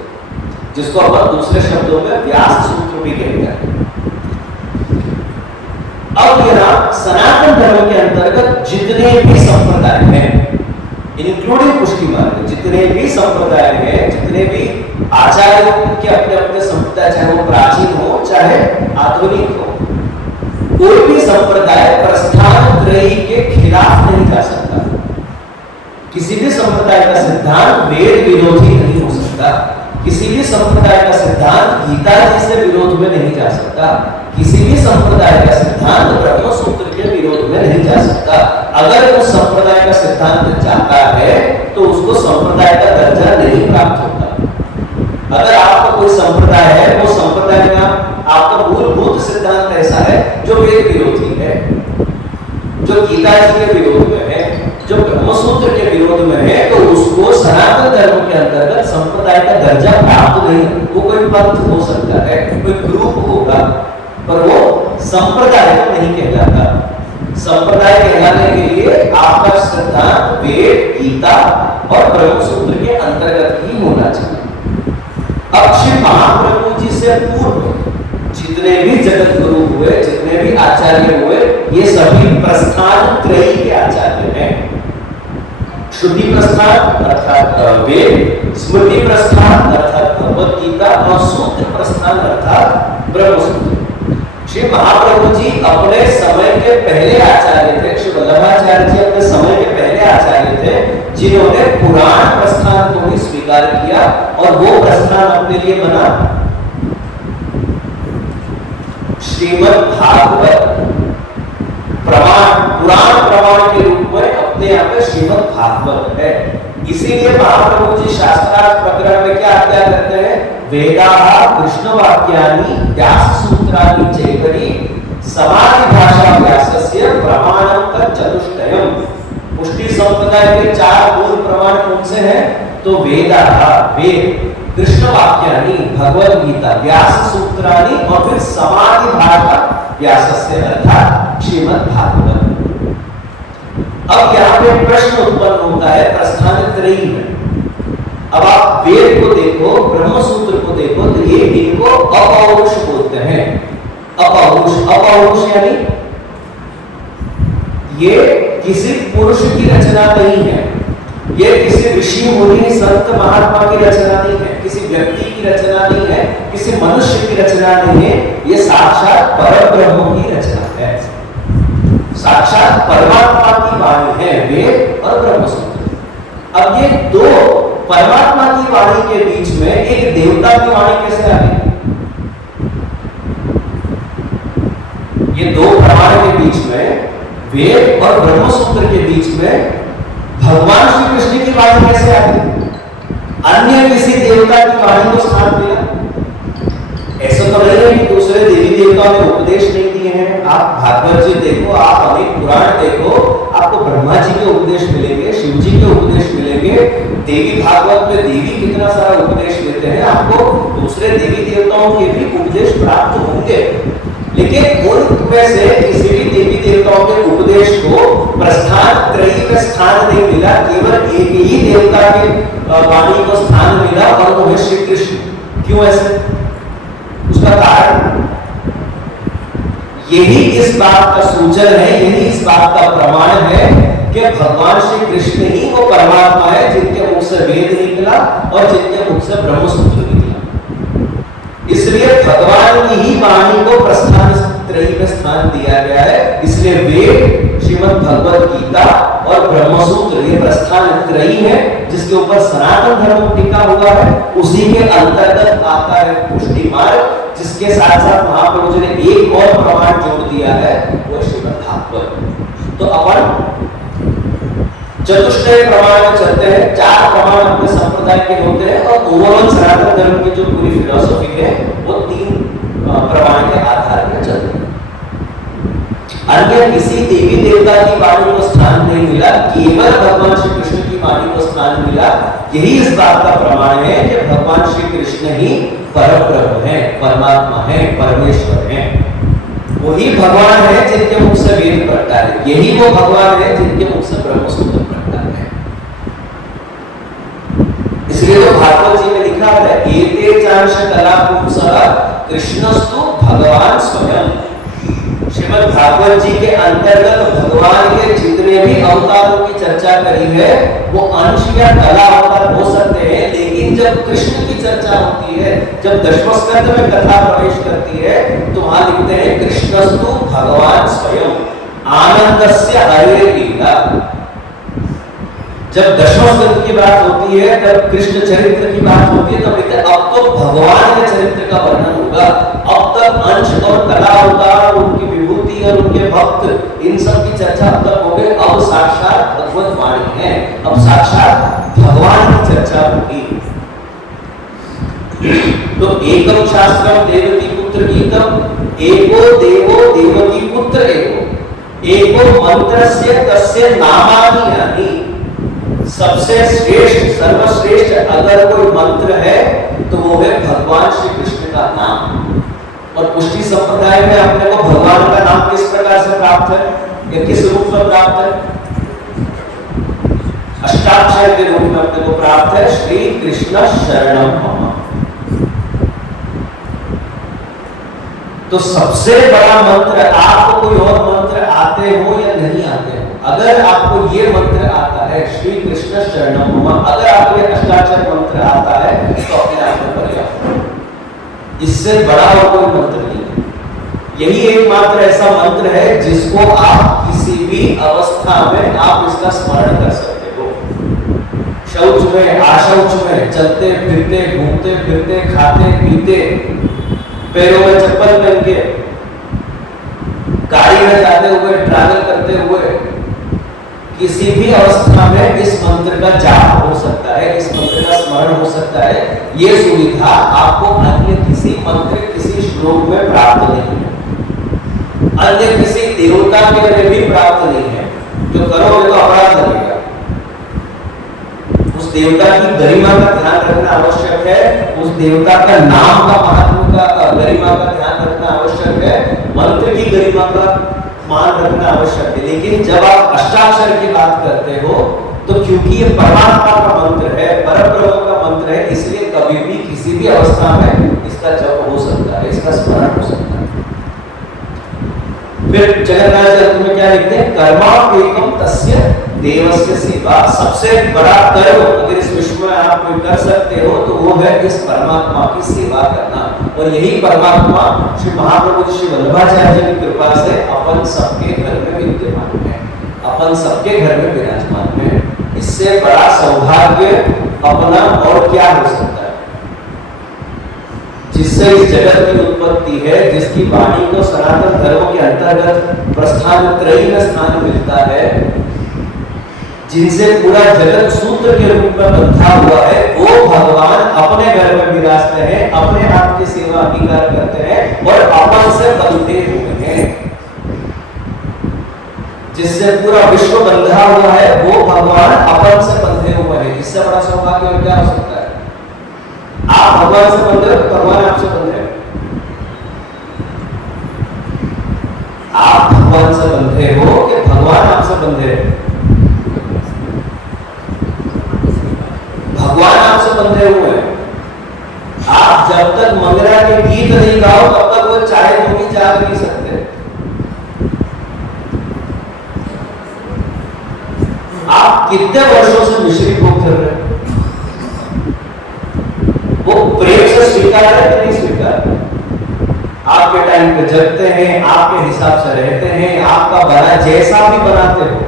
जिसको अपन दूसरे शब्दों में व्यास सूत्र भी कहते हैं। अब यहाँ सनातन धर्म के अंतर्गत जितने भी संप्रदाय हैं, इंक्लूडिंग पुष्टि मार्ग, जितने भी संप्रदाय हैं, जितने भी आचार्यों के अपने अपने संप्रदाय, चाहे वो प्राचीन हो चाहे आधुनिक हो, कोई भी संप्रदाय प्रस्थान त्रयी के खिलाफ नहीं जा सकता। किसी भी संप्रदाय का सिद्धांत वेद विरोधी नहीं हो सकता। किसी भी संप्रदाय का सिद्धांत गीता जी से विरोध में नहीं जा सकता। किसी भी संप्रदाय का सिद्धांत ब्रह्म सूत्र के विरोध में नहीं जा सकता। अगर उस संप्रदाय का सिद्धांत जाता है तो उसको संप्रदाय का दर्जा नहीं प्राप्त होता। अगर आपका कोई संप्रदाय है, वो संप्रदाय में आपका मूलभूत सिद्धांत ऐसा है जो वेद विरोधी है, जो गीता जी के विरोध में है, जो ब्रह्म सूत्र के विरोध में है, तो उसको सनातन धर्म के अंतर्गत संप्रदाय का दर्जा प्राप्त नहीं। वो कोई पंथ हो सकता है, कोई ग्रुप होगा, पर वो संप्रदाय को नहीं कहलाता। संप्रदाय कहलाने के लिए आपका सिद्धांत वेद, गीता और ब्रह्म सूत्र के अंतर्गत ही होना चाहिए। अब श्री महाप्रभु जी से पूर्व जितने भी जगत गुरु हुए, जितने भी आचार्य हुए, ये सभी प्रस्थान त्रयी के आचार्य हैं। श्रुति प्रस्थान अर्थात वेद, स्मृति प्रस्थान अर्थात भगवत गीता और सूत्र प्रस्थान अर्थात ब्रह्म सूत्र। श्री महाप्रभु जी अपने समय के पहले आचार्य थे। श्री वल्लभाचार्य जी अपने समय के पहले आचार्य थे जिन्होंने पुराण प्रस्थान को भी स्वीकार किया और वो प्रस्थान अपने लिए बना श्रीमद् भागवत प्रमाण, पुराण प्रमाण के रूप में अपने यहाँ पे श्रीमद् भागवत है। इसीलिए महाप्रभु जी शास्त्रार्थ प्रकरण में क्या करते हैं? वेदाः कृष्ण वाक्यानि व्यास सूत्राणि चैतरी समाधि भाषा व्यासस्य प्रमाणं तच्चतुष्टयम्। पुष्टि संप्रदाय के 4 मूल प्रमाण कौन से हैं? तो वेदाः, वेद, कृष्ण वाक्यानि, भगवत गीता, व्यास सूत्राणि और फिर समाधि भाषा व्यासस्य अर्थात श्रीमद् भागवत। अब यहाँ पे प्रश्न उत्पन्न होता है प्रस्थान त्रयी में। अब आप वेद को देखो, ब्रह्म सूत्र को देखो, तो ये इनको अपौरुष बोलते हैं। अपौरुष, अपौरुष यानी ये किसी पुरुष की रचना नहीं है, ये किसी ऋषि मुनि संत महात्मा की रचना नहीं है, किसी व्यक्ति की रचना नहीं है, किसी मनुष्य की रचना नहीं है, ये साक्षात परब्रह्म की रचना है। साक्षात परमात्मा की वाणी है वेद और ब्रह्म सूत्र। अब ये दो परमात्मा की वाणी के बीच में एक देवता की वाणी कैसे आ गई? ये दो प्रमाण के बीच में, वेद और ब्रह्म सूत्र के बीच में भगवान श्री कृष्ण की वाणी कैसे आ गई? अन्य किसी देवता की वाणी को स्थान मिला? ऐसा तो नहीं है कि दूसरे देवी देवताओं ने उपदेश नहीं दिए हैं। आप भागवत जी देखो, आप अनेक पुराण देखो, आपको ब्रह्मा जी के उपदेश मिलेंगे, शिव जी के उपदेश मिलेंगे, देवी भागवत में देवी कितना सारा उपदेश देते हैं, आपको दूसरे देवी देवताओं के भी उपदेश प्राप्त होंगे। लेकिन उनमें से किसी भी देवी देवताओं के उपदेश को प्रस्थान त्रयी में स्थान नहीं मिला, केवल एक ही देवता के वाणी को स्थान मिला और वो है श्री कृष्ण। क्यों ऐसे? उसका कारण यही इस बात का सूचन है, यही इस बात का प्रमाण है कि भगवान श्री कृष्ण ही वो परमात्मा है जिनके मुख से वेद निकला और जिनके मुख से ब्रह्म सूत्र निकला। इसलिए भगवान की ही वाणी को प्रस्थान त्रयी में स्थान दिया गया है। इसलिए वेद, श्रीमद् भगवत गीता और ब्रह्म सूत्र ये प्रस्थान त्रयी है जिसके ऊपर सनातन धर्म टिका हुआ है। उसी के अंतर्गत आता है पुष्टि मार्ग, जिसके साथ साथ महाप्रभु जी ने एक और प्रमाण जोड़ दिया है, वो श्रीमद् भागवत। तो अपन चतुष्टय प्रमाण में चलते हैं, 4 प्रमाण अपने संप्रदाय के होते हैं और ओवरऑल सनातन धर्म की जो पूरी फिलॉसफी है वो 3 प्रमाण के आधार पर चलती है। अन्य किसी देवी देवता की वाणी को स्थान नहीं मिला, केवल भगवान श्री कृष्ण की वाणी को स्थान मिला। यही इस बात का प्रमाण है कि भगवान श्री कृष्ण ही परब्रह्म है, परमात्मा है, परमेश्वर है। वही भगवान है जिनके मुख से वेद प्रकटा है, यही वो भगवान है जिनके मुख से ब्रह्मसूत्र प्रकटा है। इसलिए तो भागवत जी में लिखा है, एते चांश कला पुंसः कृष्णस्तु भगवान स्वयं। श्रीमद् भागवत जी के अंतर्गत भगवान के जितने भी अवतारों की चर्चा करी है वो अंश या कला अवतार हो सकते हैं, लेकिन जब कृष्ण की चर्चा होती है, जब दशमस्कंध में कथा प्रवेश करती है, तो वहां लिखते हैं कृष्णस्तु भगवान स्वयं आनंदस्य हरे लीला। जब दशमस्कंध की बात होती है, तब कृष्ण चरित्र की बात होती है, तब लिखते हैं अब तो भगवान के चरित्र का वर्णन होगा। अब तक अंश और कला अवतार, उनकी विभूति और उनके भक्त, इन सब की चर्चा अब तक हो गई। अब साक्षात भगवत वाणी है, अब साक्षात भगवान की चर्चा होगी। तो एकम शास्त्रम देवकी पुत्र गीतम, एको देवो देवकी पुत्र एको मंत्रस्य तस्य नामानि यानि। सबसे श्रेष्ठ, सर्वश्रेष्ठ अगर कोई मंत्र है तो वो है भगवान श्री कृष्ण का नाम। और पुष्टि संप्रदाय में अपने को भगवान का नाम किस प्रकार से प्राप्त है या किस रूप में प्राप्त है? अष्टाक्षर के रूप में अपने को प्राप्त है, श्री कृष्ण शरणम मम। तो सबसे बड़ा मंत्र, आपको कोई और मंत्र आते हो या नहीं आते हो, अगर आपको ये मंत्र आता है श्री कृष्ण शरणम मम, अगर आपको ये अष्टाक्षर मंत्र आता है तो अपने आप में पर्याप्त। इससे बड़ा और कोई मंत्र नहीं है। यही एकमात्र ऐसा मंत्र है जिसको आप किसी भी अवस्था में आप इसका स्मरण कर सकते हो। शौच में, आशौच में, चलते फिरते, घूमते फिरते, खाते पीते, पैरों में चप्पल पहन के, गाड़ी में जाते हुए, ट्रैवल करते हुए, किसी भी अवस्था में इस मंत्र का जाप हो सकता है, इस मंत्र का स्मरण हो सकता है। ये सुविधा आपको अन्य किसी मंत्र, किसी श्लोक में प्राप्त नहीं है, अन्य किसी देवता के लिए भी प्राप्त नहीं है। जो करोगे तो अपराध लगेगा। उस देवता की गरिमा का ध्यान रखना आवश्यक है, उस देवता का नाम का महत्व का, गरिमा का ध्यान रखना आवश्यक है, मंत्र की गरिमा का मान रखना आवश्यक है। लेकिन जब आप अष्टाक्षर की बात करते हो तो क्योंकि ये परमात्मा का मंत्र है, परब्रह्म का मंत्र है, इसलिए कभी भी किसी भी अवस्था में इसका जप हो सकता है, इसका स्मरण हो सकता है। फिर जगन्नाथ चरित्र में क्या लिखते हैं? कर्मापेकम तस्य देवस्य सेवा। सबसे बड़ा कर्म अगर इस विश्व में आप कोई कर सकते हो तो वो है इस परमात्मा की सेवा करना। और यही परमात्मा श्री महाप्रभु श्री वल्लभाचार्य जी की कृपा से अपन सबके घर में विद्यमान है, अपन सबके घर में विराजमान है। इससे बड़ा सौभाग्य अपना और क्या हो सकता है? जिससे इस जगत की उत्पत्ति है, जिसकी वाणी को सनातन धर्म के अंतर्गत प्रस्थान त्रयी में स्थान मिलता है, जिनसे पूरा जगत सूत्र के रूप में बंधा हुआ है, वो भगवान अपने घर में विराजते हैं, अपने आप की सेवा अंगीकार करते हैं और अपन से बंधे हुए हैं। जिससे पूरा विश्व बंधा हुआ है वो भगवान अपन से बंधे हुए हैं। इससे बड़ा सौभाग्य और क्या हो सकता है? आप भगवान से बंधे हो, भगवान आपसे बंधे हो। आप भगवान से बंधे हो कि भगवान आपसे बंधे हो? भगवान आपसे बंधे हुए हैं। आप जब तक मंगला के गीत नहीं गाओ तब तक वो चाहे तो भी जाग नहीं सकते। आप कितने वर्षों से मिश्री भोग कर रहे हैं? वो प्रेम से स्वीकार है कि नहीं स्वीकार? आपके टाइम पे जगते हैं, आपके हिसाब से रहते हैं, आपका बना जैसा भी बनाते हो,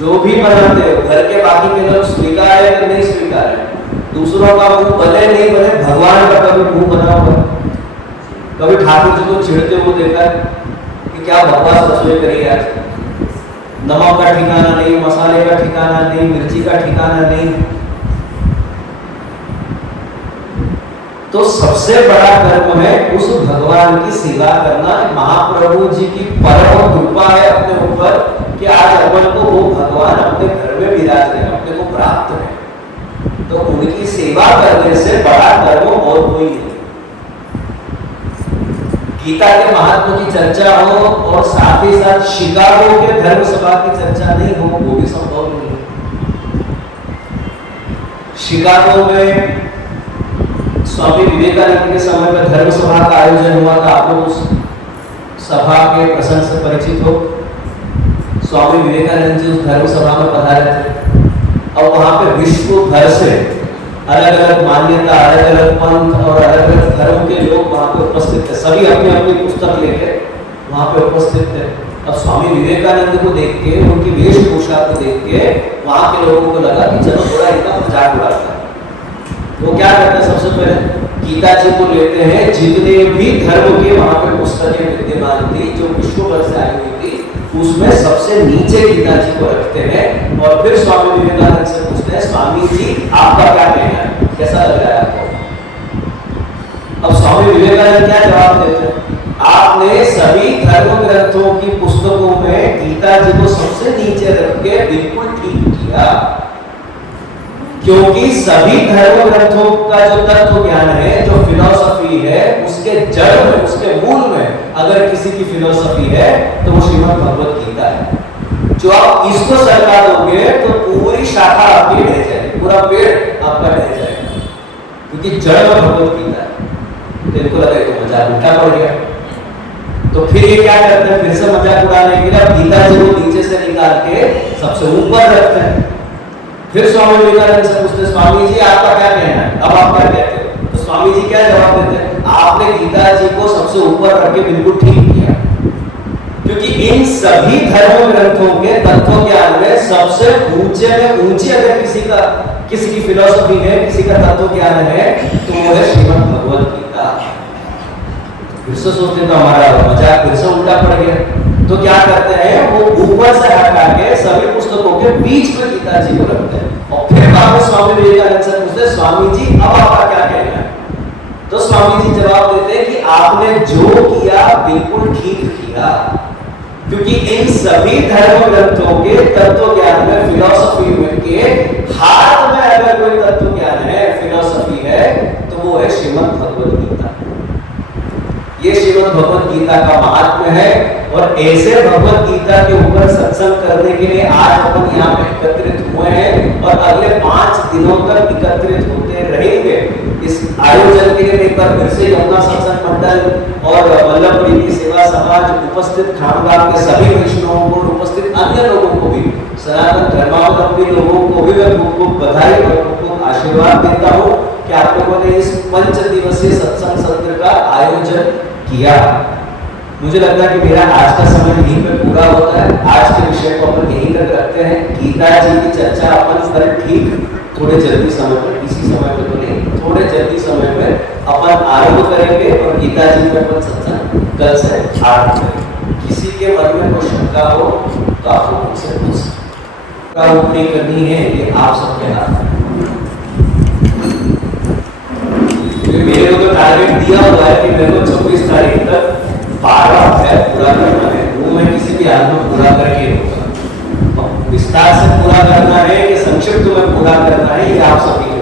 जो भी बनाते हो, घर के बाकी के लोग स्वीकार है कि नहीं स्वीकार है? दूसरों का मुंह भले नहीं बने, भगवान का कभी मुंह बना हुआ? कभी ठाकुर जी को चिढ़ते हुए देखा कि क्या बकवास रसोई करी आज, नमक का ठिकाना नहीं, मसाले का ठिकाना नहीं, मिर्ची का ठिकाना नहीं। तो सबसे बड़ा कर्म है उस भगवान की सेवा करना। महाप्रभु जी की परम कृपा है अपने ऊपर कि आज अपन को वो भगवान अपने घर में विराज रहे, अपने को प्राप्त है। तो उनकी सेवा करने से बड़ा कर्म और कोई नहीं। गीता के महात्मा की चर्चा हो और साथ ही साथ शिकागो के धर्म सभा की चर्चा नहीं हो, वो भी संभव नहीं है। शिकागो में स्वामी विवेकानंद के समय में धर्म सभा का आयोजन हुआ था। आप लोग उस सभा के प्रसंग से परिचित हो। स्वामी विवेकानंद जी उस धर्म सभा में पधारे थे और वहां पे विश्व भर से अलग अलग मान्यता, अलग अलग पंथ और अलग अलग धर्म के लोग वहां पे उपस्थित थे। सभी अपनी अपनी पुस्तक लेके वहां पे उपस्थित थे। अब स्वामी विवेकानंद को देख के, उनकी वेशभूषा को देख के वहां के लोगों को लगा कि चलो थोड़ा इनका मजाक उड़ाता है। वो क्या करते हैं, सबसे पहले गीता जी को लेते हैं, जितने भी धर्म के वहां पे पुस्तकें विद्यमान थी जो विश्व भर से आई हुई थी, उसमें सबसे नीचे गीता जी को रखते हैं और फिर स्वामी विवेकानंद से पूछते हैं, स्वामी जी आपका क्या कहना है, कैसा लग रहा है आपको? अब स्वामी विवेकानंद क्या जवाब देते हैं, आपने सभी धर्म ग्रंथों की पुस्तकों में गीता जी को सबसे नीचे रख के बिल्कुल ठीक किया, क्योंकि सभी धर्म ग्रंथों का जो तत्व ज्ञान है, जो फिलॉसफी है, उसके जड़ में, उसके मूल में अगर किसी की फिलॉसफी है तो वो श्रीमद् भगवत गीता है। जो आप इसको सरका दोगे तो पूरी शाखा आपकी ढह जाएगी, पूरा पेड़ आपका ढह जाएगा, क्योंकि जड़ में भगवत गीता है। तो इनको लगे तो मजाक उल्टा पड़ गया। तो फिर ये क्या करते हैं, फिर से मजाक उड़ाने के लिए गीता जी को नीचे से निकाल के सबसे ऊपर रखते हैं। फिर स्वामी विवेकानंद से पूछते, स्वामी जी आपका क्या कहना है, अब आप क्या कहते हो? तो स्वामी जी क्या जवाब देते हैं, आपने गीता जी को सबसे ऊपर रख के बिल्कुल ठीक किया, क्योंकि इन सभी धर्म ग्रंथों के तत्व ज्ञान में सबसे ऊंचे में ऊंची अगर किसी की फिलॉसफी है, किसी का तत्व ज्ञान है, तो वो है श्रीमद् भगवत गीता। फिर से सोचते तो हमारा मजाक फिर से उल्टा पड़ गया। तो क्या करते हैं, वो ऊपर से हटा के सभी पुस्तकों के बीच में गीता जी को रखते हैं और फिर वापस स्वामी विवेकानंद से पूछते, स्वामी जी अब आपका क्या कहना है? तो स्वामी जी जवाब देते हैं कि आपने जो किया बिल्कुल ठीक किया, क्योंकि इन सभी धर्म ग्रंथों के तत्व ज्ञान में, फिलॉसफी में के हाथ में अगर कोई तत्व ज्ञान है, फिलॉसफी है, तो वो है श्रीमद् भगवत गीता। ये श्रीमद् भगवत गीता का महात्म्य है और ऐसे भगवत गीता के ऊपर सत्संग करने के लिए आज अपन यहाँ पे एकत्रित हुए हैं और अगले 5 दिनों तक एकत्रित होते रहेंगे। इस आयोजन के लिए एक बार फिर से यमुना सत्संग मंडल और वल्लभपुरी की सेवा समाज, उपस्थित खामगाम के सभी वैष्णवों को, उपस्थित अन्य लोगों को भी, सनातन धर्मावलंबी लोगों को भी मैं खूब खूब बधाई और खूब खूब आशीर्वाद देता हूँ कि आप लोगों ने इस 5 दिवसीय सत्संग सत्र का आयोजन किया। मुझे लगता है कि मेरा आज का समय यहीं पे पूरा होता है। आज के विषय को अपन यहीं तक रखते हैं। गीता जी की चर्चा अपन पर ठीक थोड़े जल्दी समय पर, इसी समय पर तो नहीं, थोड़े जल्दी समय पर अपन आरंभ करेंगे और गीता जी पर अपन सत्संग कल से आरंभ करेंगे। किसी के मन में कोई शंका हो तो आप लोग मुझसे पूछ सकते हैं। उपनी करनी है ये आप सबके हाथ में। मेरे को तो टारगेट दिया हुआ है कि मेरे को 24 तारीख तक 12 अध्याय पूरा करना है। वो मैं किसी भी हाल में पूरा करके रहूंगा। विस्तार से पूरा करना है कि संक्षिप्त में पूरा करना है, ये आप सभी